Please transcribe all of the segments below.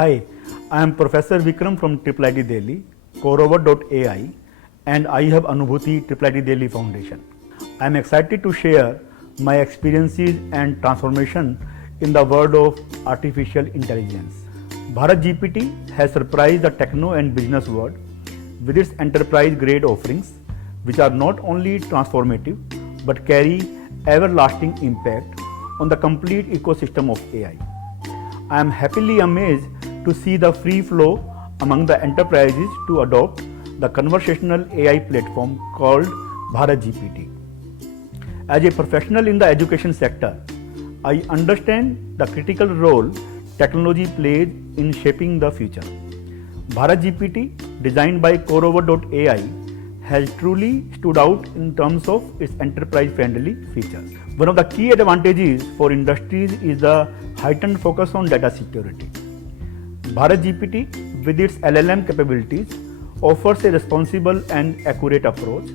Hi, I am Professor Vikram from IIIT Delhi, CoreOver.ai, and I have Anubhuti IIIT Delhi Foundation. I am excited to share my experiences and transformation in the world of artificial intelligence. Bharat GPT has surprised the techno and business world with its enterprise-grade offerings, which are not only transformative but carry everlasting impact on the complete ecosystem of AI. I am happily amazed to see the free flow among the enterprises to adopt the conversational AI platform called Bharat GPT. As a professional in the education sector, I understand the critical role technology plays in shaping the future. Bharat GPT, designed by CoreOver.ai, has truly stood out in terms of its enterprise-friendly features. One of the key advantages for industries is the heightened focus on data security. Bharat GPT, with its LLM capabilities, offers a responsible and accurate approach,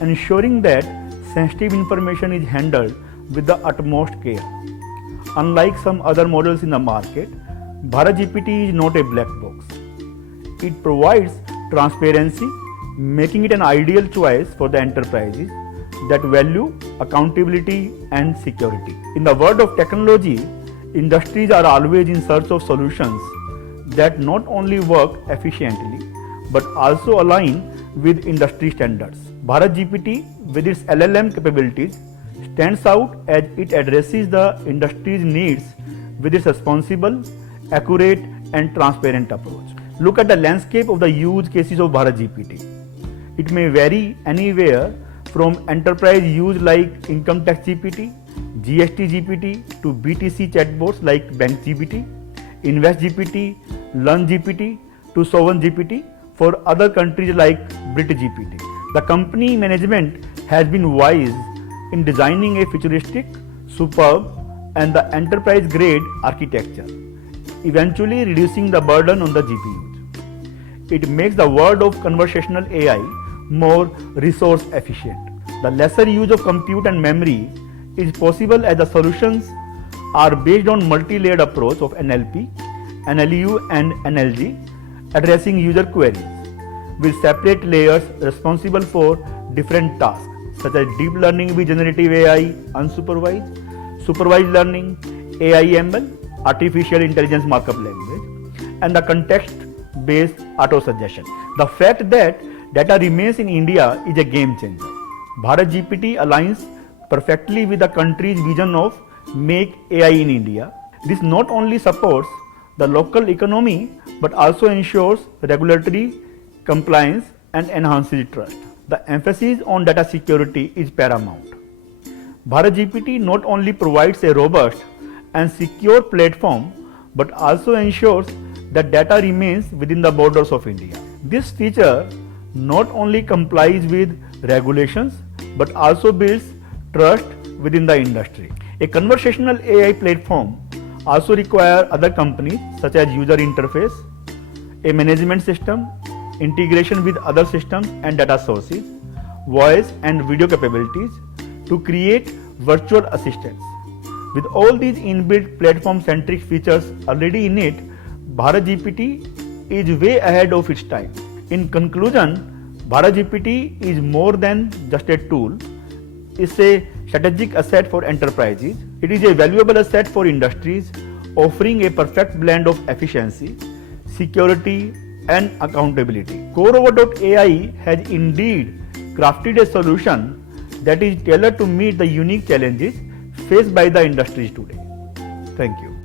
ensuring that sensitive information is handled with the utmost care. Unlike some other models in the market, Bharat GPT is not a black box. It provides transparency, making it an ideal choice for the enterprises that value accountability and security. In the world of technology, industries are always in search of solutions that not only work efficiently but also align with industry standards. Bharat GPT, with its LLM capabilities, stands out as it addresses the industry's needs with its responsible, accurate, and transparent approach. Look at the landscape of the use cases of Bharat GPT. It may vary anywhere from enterprise use like Income Tax GPT, GST GPT to BTC chatbots like Bank GPT, Invest GPT, Learn GPT to Sovereign GPT for other countries like Brit GPT. The company management has been wise in designing a futuristic, superb, and the enterprise-grade architecture, eventually reducing the burden on the GPUs. It makes the world of conversational AI more resource efficient. The lesser use of compute and memory is possible as the solutions are based on multi-layered approach of NLP, NLU and NLG, addressing user queries with separate layers responsible for different tasks such as deep learning with generative AI, unsupervised, supervised learning, AI/ML, artificial intelligence markup language, and the context-based auto-suggestion. The fact that data remains in India is a game changer. Bharat GPT aligns perfectly with the country's vision of Make AI in India. This not only supports the local economy but also ensures regulatory compliance and enhances trust. The emphasis on data security is paramount. Bharat GPT not only provides a robust and secure platform but also ensures that data remains within the borders of India. This feature not only complies with regulations but also builds trust within the industry. A conversational AI platform also requires other companies such as user interface, a management system, integration with other systems and data sources, voice and video capabilities to create virtual assistants. With all these inbuilt platform-centric features already in it, Bharat GPT is way ahead of its time. In conclusion, Bharat GPT is more than just a tool. It's a strategic asset for enterprises. It is a valuable asset for industries, offering a perfect blend of efficiency, security, and accountability. CoreOver.ai has indeed crafted a solution that is tailored to meet the unique challenges faced by the industries today. Thank you.